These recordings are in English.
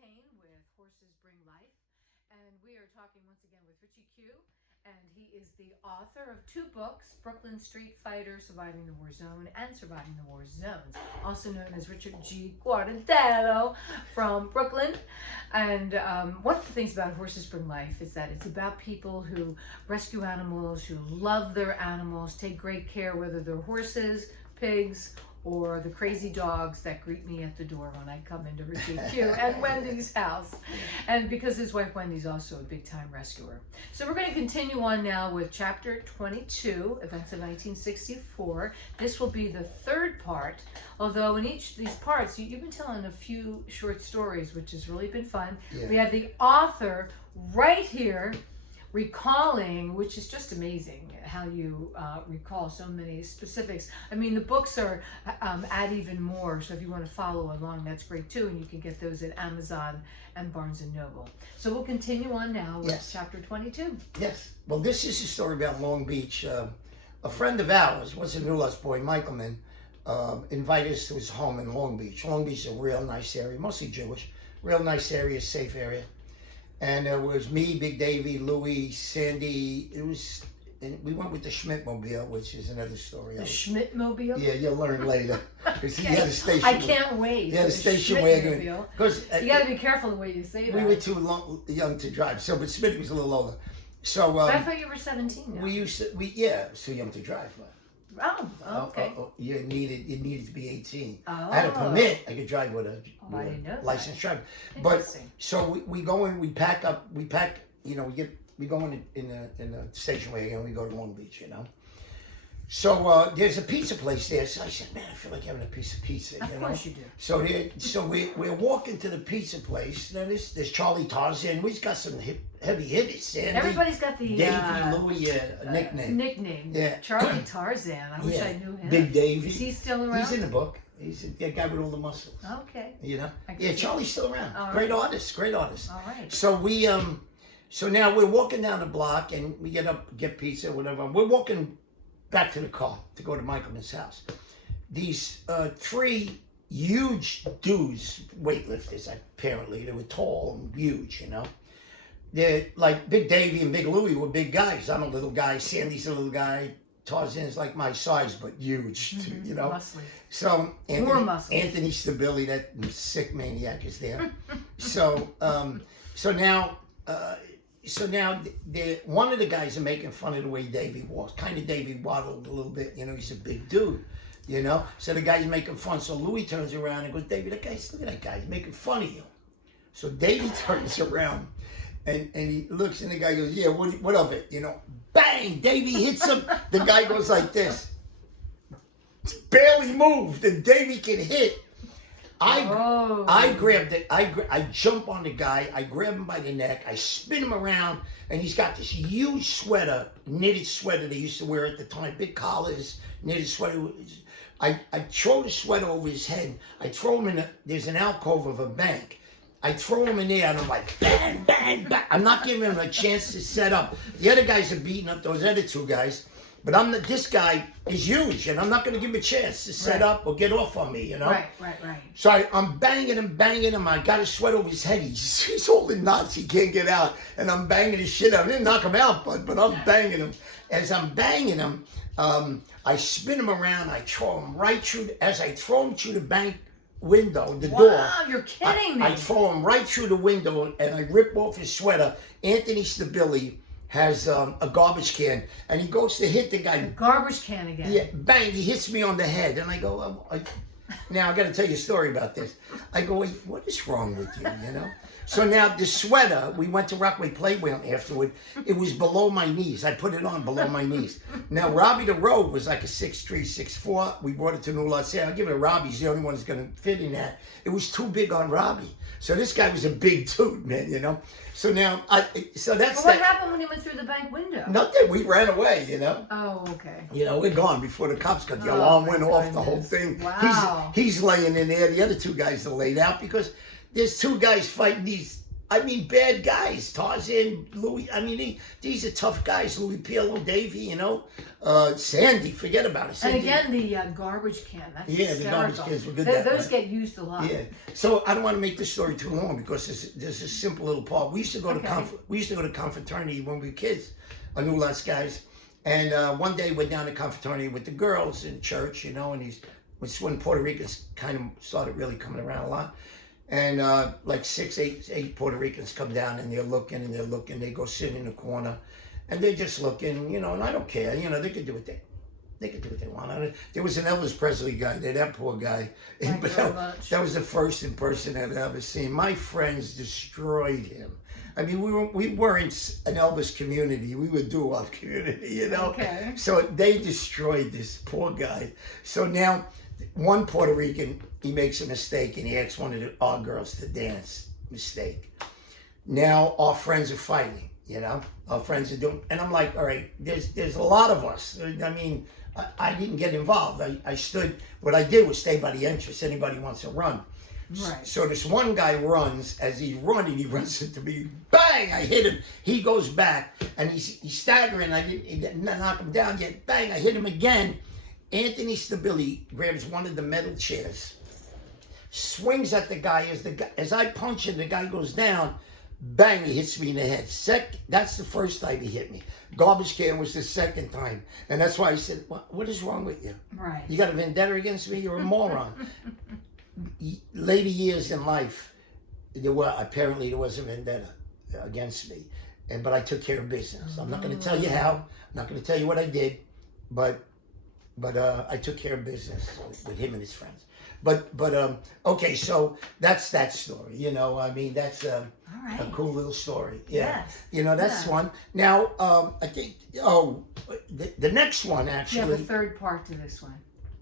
Kane with Horses Bring Life, and we are talking once again with Richie Q, and he is the author of 2 books, Brooklyn Street Fighter, Surviving the War Zone, and Surviving the War Zones, also known as Richard G. Quartantello from Brooklyn. And one of the things about Horses Bring Life is that it's about people who rescue animals, who love their animals, take great care, whether they're horses, pigs, or the crazy dogs that greet me at the door when I come into Richie Q and Wendy's house. And because his wife Wendy's also a big time rescuer. So we're going to continue on now with chapter 22, Events of 1964. This will be the 3rd part, although in each of these parts, you've been telling a few short stories, which has really been fun. Yeah. We have the author right here recalling, which is just amazing how you recall so many specifics. I mean, the books are add even more, so if you want to follow along, that's great too, and you can get those at Amazon and Barnes & Noble. So we'll continue on now with chapter 22. Yes. Well, this is a story about Long Beach. A friend of ours, was a New Lost boy, Michaelman, invited us to his home in Long Beach. Long Beach is a real nice area, mostly Jewish. Real nice area, safe area. And it was me, Big Davy, Louie, Sandy. And we went with the Schmidt-mobile, which is another story. The Schmidt-mobile? Yeah, you'll learn later. Okay. He had a station. I can't wait. He had a station wagon. Because you got to be careful the way you say that. We were too young to drive. So, but Schmidt was a little older. So. But I thought you were 17 now. We used to. Too young to drive. Oh, okay. You needed to be 18. Oh. I had a permit. I could drive with a licensed driver. But so we go in, we pack up, we go in the station wagon and we go to Long Beach, So there's a pizza place there. So I said, man, I feel like having a piece of pizza. Of course you do. So we're walking to the pizza place. Now there's Charlie Tarzan. We've got some heavy hitters. Sandy, everybody's got the Davey, Louie, a nickname. Yeah. Charlie Tarzan. I wish I knew him. Big Davey. Is he still around? He's in the book. He's the guy with all the muscles. Okay. Yeah, Charlie's still around. Great artist. All right. So we so now we're walking down the block and we get pizza, whatever. We're walking back to the car to go to Michaelman's house. These 3 huge dudes, weightlifters, apparently. They were tall and huge, They're like Big Davey and Big Louie were big guys. I'm a little guy. Sandy's a little guy. Tarzan's like my size, but huge, Muscly. So more muscle. Anthony Stabili, that sick maniac, is there. So now one of the guys are making fun of the way Davey walks. Kind of Davey waddled a little bit, he's a big dude, So the guy's making fun. So Louie turns around and goes, Davey, look at that guy, he's making fun of you. So Davey turns around and he looks and the guy goes, yeah, what of it? Bang! Davey hits him. The guy goes like this. Barely moved and Davey can hit. I grabbed it. I jump on the guy. I grab him by the neck. I spin him around, and he's got this huge sweater, knitted sweater they used to wear at the time, big collars, knitted sweater. I throw the sweater over his head. I throw him there's an alcove of a bank. I throw him in there, and I'm like, bang, bang, bang. I'm not giving him a chance to set up. The other guys are beating up those other 2 guys. But this guy is huge, and I'm not going to give him a chance to set up or get off on me, Right. So I'm banging him. I got his sweat over his head. He's holding knots. He can't get out. And I'm banging his shit out. I didn't knock him out, but I'm banging him. As I'm banging him, I spin him around. I throw him as I throw him through the bank window, the door. Wow, you're kidding me. I throw him right through the window, and I rip off his sweater. Anthony Stabili has a garbage can, and he goes to hit the guy. A garbage can again. Yeah, bang! He hits me on the head, and I go. Now I got to tell you a story about this. I go, what is wrong with you? So now the sweater, we went to Rockaway Playground afterward. It was below my knees. I put it on below my knees. Now Robbie the Rogue was like a 6'3", 6'4". We brought it to New Los Angeles. I'll give it to Robbie. He's the only one who's going to fit in that. It was too big on Robbie. So this guy was a big dude, man. So now, what happened when he went through the bank window? Nothing. We ran away, Oh, okay. We're gone before the cops got the alarm went off, the whole thing. Wow. He's laying in there. The other 2 guys are laid out because there's 2 guys fighting these. I mean, bad guys. Tarzan, Louis. I mean, these are tough guys. Louis Pielo, Davey, you know. Sandy, forget about it. Sandy. And again, the garbage can. That's Yeah, hysterical. the garbage cans were good. Those get used a lot. Yeah. So I don't want to make this story too long because there's a simple little part. We used to go to confraternity when we were kids. I knew lots of guys. And one day we're down to confraternity with the girls in church, you know, and when Puerto Ricans kind of started really coming around a lot. And like 6, 8 Puerto Ricans come down and they're looking. They go sit in the corner and they're just looking, you know, and I don't care. You know, they could do what they want. There was an Elvis Presley guy there, that poor guy. But that was the first in person I've ever seen. My friends destroyed him. I mean, we weren't an Elvis community. We were a doo-wop community, you know? Okay. So they destroyed this poor guy. So now, one Puerto Rican, he makes a mistake and he asks one of our girls to dance. Mistake. Now, our friends are fighting, you know? Our friends are doing... And I'm like, all right, there's a lot of us. I mean, I didn't get involved. I stood... What I did was stay by the entrance. Anybody wants to run. Right. So this one guy runs. As he's running, he runs into me. Bang! I hit him. He goes back, and he's staggering. I didn't knock him down yet. Bang! I hit him again. Anthony Stabili grabs one of the metal chairs, swings at the guy. As I punch him, the guy goes down. Bang! He hits me in the head. That's the first time he hit me. Garbage can was the second time, and that's why I said, "What is wrong with you? Right. You got a vendetta against me? You're a moron." Later years in life, there was a vendetta against me, but I took care of business. I'm not going to tell you how. I'm not going to tell you what I did, but I took care of business with him and his friends. But okay, so that's that story. You know, I mean, that's a cool little story. Yeah, yes. You know, that's one. Now, I think the next one actually. You have a third part to this one.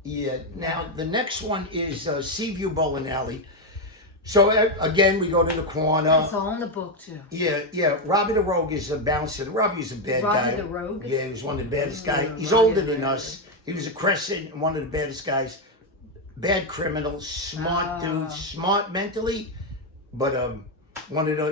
Yeah. Now the next one is Seaview Bowling Alley. So again, we go to the corner. It's all in the book too. Yeah. Robbie the Rogue is a bouncer. Robbie's a bad guy. Robbie the Rogue. Yeah, he was one of the baddest guys. He's Robbie older the than us. He was a Crescent and one of the baddest guys. Bad criminal, smart dude, smart mentally, but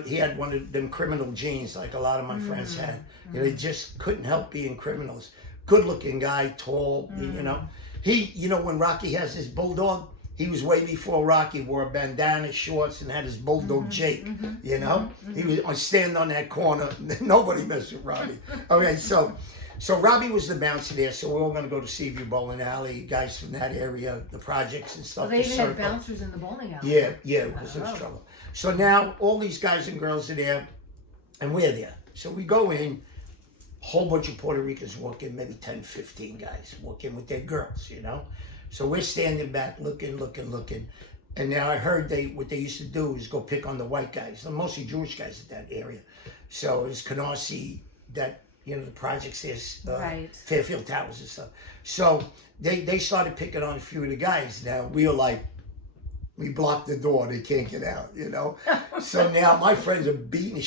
he had one of them criminal genes like a lot of my friends had. You know, they just couldn't help being criminals. Good looking guy, tall, you know. When Rocky has his bulldog, he was way before Rocky wore a bandana, shorts, and had his bulldog Jake. You know, he was stand on that corner. Nobody messed with Robbie. Okay, so Robbie was the bouncer there. So we're all going to go to Seaview Bowling Alley. Guys from that area, the projects and stuff. Well, they even had bouncers in the bowling alley. Yeah, because there was trouble. So now all these guys and girls are there, and we're there. So we go in. Whole bunch of Puerto Ricans walk in, maybe 10, 15 guys walk in with their girls, you know. So we're standing back looking. And now I heard what they used to do is go pick on the white guys. They're mostly Jewish guys at that area. So it's Canarsie, that, you know, the projects is Fairfield Towers and stuff. So they started picking on a few of the guys. Now we were like, we blocked the door. They can't get out, you know. So now my friends are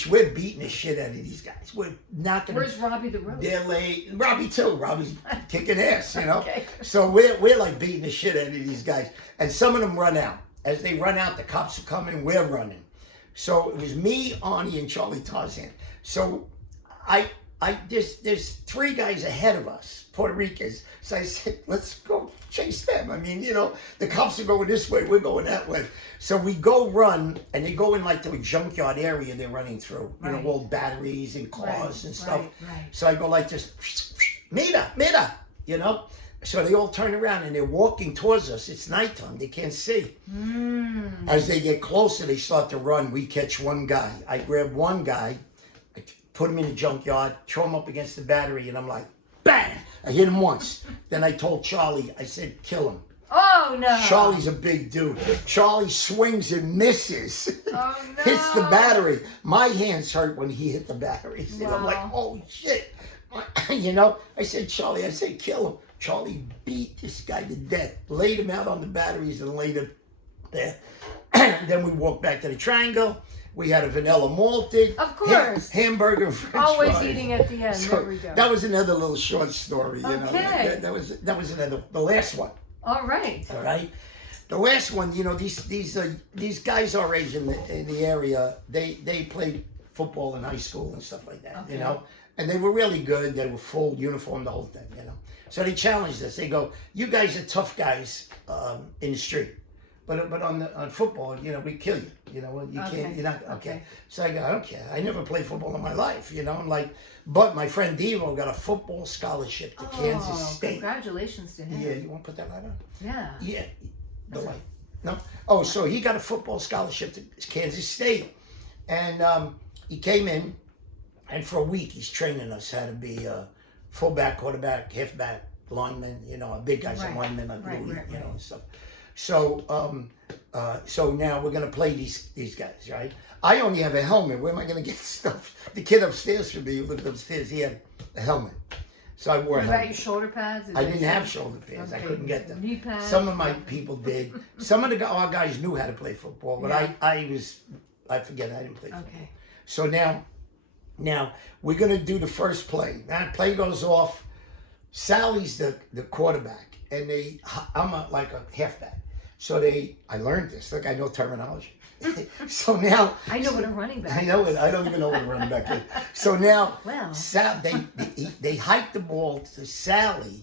we're beating the shit out of these guys. We're not gonna. Where's Robbie the Rogue? They're late. Robbie too. Robbie's kicking ass, you know. Okay. So we're like beating the shit out of these guys, and some of them run out. As they run out, the cops are coming. We're running. So it was me, Arnie, and Charlie Tarzan. So there's 3 guys ahead of us, Puerto Ricans. So I said, let's go chase them. I mean, you know, the cops are going this way, we're going that way. So we go run, and they go in like to a junkyard area they're running through. You know, old batteries and cars and stuff. Right. So I go like this, mira, you know. So they all turn around and they're walking towards us. It's nighttime, they can't see. As they get closer, they start to run. We catch one guy. I grab one guy, I put him in the junkyard, throw him up against the battery, and I'm like, bang! I hit him once. Then I told Charlie, I said, kill him. Oh, no. Charlie's a big dude. Charlie swings and misses. Oh, no. Hits the battery. My hands hurt when he hit the battery. Wow. I'm like, oh, shit. You know, I said, Charlie, kill him. Charlie beat this guy to death, laid him out on the batteries and laid him there. Then we walked back to the Triangle. We had a vanilla malted. Of course. Hamburger and french Always fries. eating at the end. So there we go. that was another little short story, you know. Okay. That was another, the last one. All right. All right. the last one, you know, these guys our age in the area, they played football in high school and stuff like that, Okay. you know, and they were really good. They were full uniform, the whole thing, you know. So they challenged us. They go, "You guys are tough guys in the street, but on football, you know, we kill you. You know, you can't. You're not okay." So I go, "I don't care. I never played football in my life, you know." I'm like, but my friend Devo got a football scholarship to Kansas State. Congratulations to him. Yeah, you want to put that light on? Yeah. Yeah, the light. No. Oh, so he got a football scholarship to Kansas State, and he came in, and for a week he's training us how to be a fullback, quarterback, halfback, lineman. You know, a big guy's a lineman, you know, and stuff. So, so now we're gonna play these guys, right? I only have a helmet. Where am I gonna get stuff? The kid upstairs from me, who lived upstairs, he had a helmet. So I wore a What helmet. about your shoulder pads? I didn't have shoulder pads. Okay. I couldn't get them. Knee pads? Some of my people did. Some of our guys knew how to play football, but Yeah. I forget I didn't play football. Okay. So now we're gonna do the first play. That play goes off. Sally's the quarterback, and I'm like a halfback. So I learned this. Look, I know terminology. So now I know what a running back I know it. I don't even know what a running back is. So now Well. they hike the ball to Sally,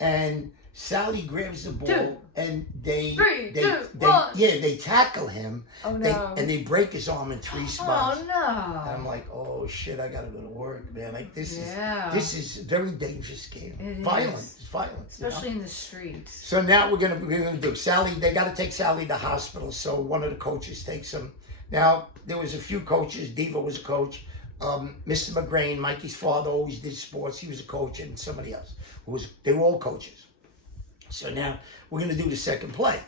and Sally grabs the ball, 2, and they 3, 2, 1. they tackle him. Oh no. And they break his arm in 3 spots. Oh no. And I'm like, oh shit, I gotta go to work, man. Like this Yeah. is a very dangerous game. It Violence, is. violence. you know? Especially in the streets. So now we're gonna do Sally. They got to take Sally to the hospital. So one of the coaches takes him. Now there was a few coaches. Diva was a coach. Mr. McGrain, Mikey's father, always did sports. He was a coach, and somebody else they were all coaches. So now we're gonna do the second play.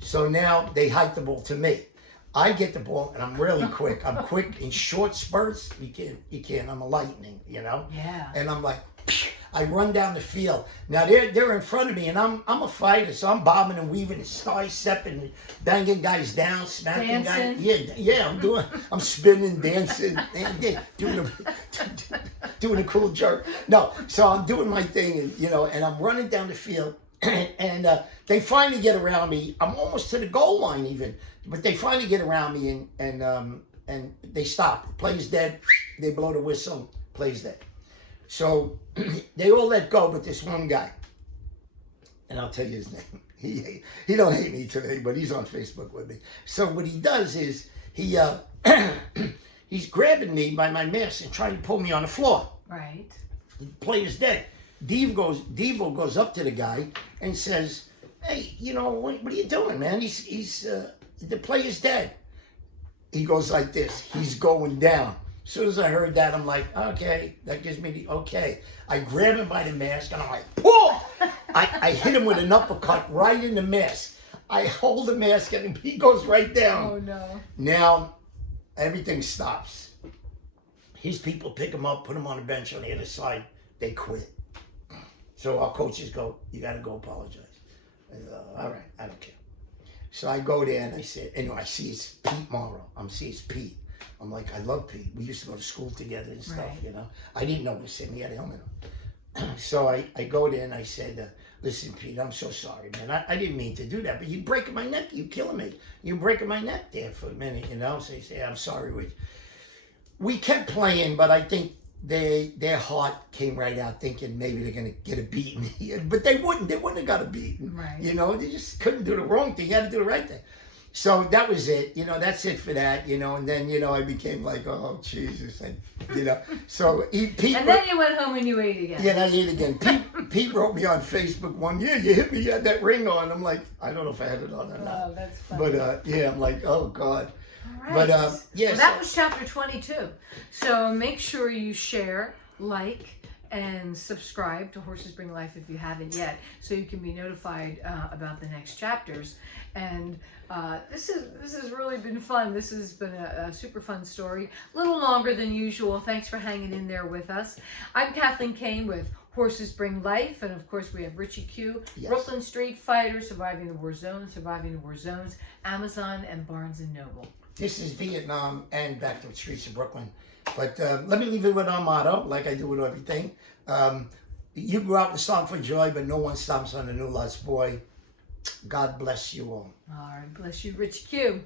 So now they hike the ball to me. I get the ball and I'm really quick. I'm quick in short spurts. You can't. I'm a lightning, you know. Yeah. And I'm like, I run down the field. Now they're in front of me, and I'm a fighter, so I'm bobbing and weaving and sidestepping, banging guys down, smacking guys. Yeah, I'm spinning, dancing, and doing a cool jerk. No, so I'm doing my thing, and and I'm running down the field, and they finally get around me. I'm almost to the goal line even, but they finally get around me, and they stop. Play's dead. They blow the whistle. Play's dead. So they all let go, but this one guy, and I'll tell you his name. He don't hate me today, but he's on Facebook with me. So what he does is he's grabbing me by my mask and trying to pull me on the floor. Right. The player's dead. Devo goes up to the guy and says, "Hey, what are you doing, man? He's the player's dead." He goes like this. He's going down. As soon as I heard that, I'm like, okay, that gives me the okay. I grab him by the mask, and I'm like, pull! I hit him with an uppercut right in the mask. I hold the mask, and he goes right down. Oh, no. Now, everything stops. His people pick him up, put him on the bench on the other side. They quit. So our coaches go, "You got to go apologize." I go, "All right, I don't care." So I go there, and I say, anyway, I see it's Pete Morrow. It's Pete. I'm like, I love Pete. We used to go to school together and stuff, Right. I didn't know this, and he had a helmet on. So I go there and I said, "Listen, Pete, I'm so sorry, man. I didn't mean to do that, but you're breaking my neck. You're killing me. You're breaking my neck there for a minute, So he said, "I'm sorry." We kept playing, but I think their heart came right out thinking maybe they're going to get a beating. But they wouldn't. They wouldn't have got a beating. Right. They just couldn't do the wrong thing. You had to do the right thing. So that was it, that's it for that, and then, I became like, oh, Jesus, and, so Pete. And then you went home and you ate again. Yeah, and I ate again. Pete wrote me on Facebook one year, "You hit me, you had that ring on." I'm like, I don't know if I had it on or not. Oh, that's funny. But, I'm like, oh, God. All right. But, Well, that was chapter 22. So make sure you share, like, and subscribe to Horses Bring Life if you haven't yet, so you can be notified about the next chapters. And this has really been fun. This has been a super fun story. A little longer than usual. Thanks for hanging in there with us. I'm Kathleen Kane with Horses Bring Life, and of course we have Richie Q, Yes. Brooklyn Street Fighter, Surviving the War Zones, Amazon, and Barnes & Noble. This is Vietnam and back to the streets of Brooklyn. But let me leave it with our motto, like I do with everything. You go out and stomp for joy, but no one stomps on a new lost boy. God bless you all. All right, bless you, Richie Q.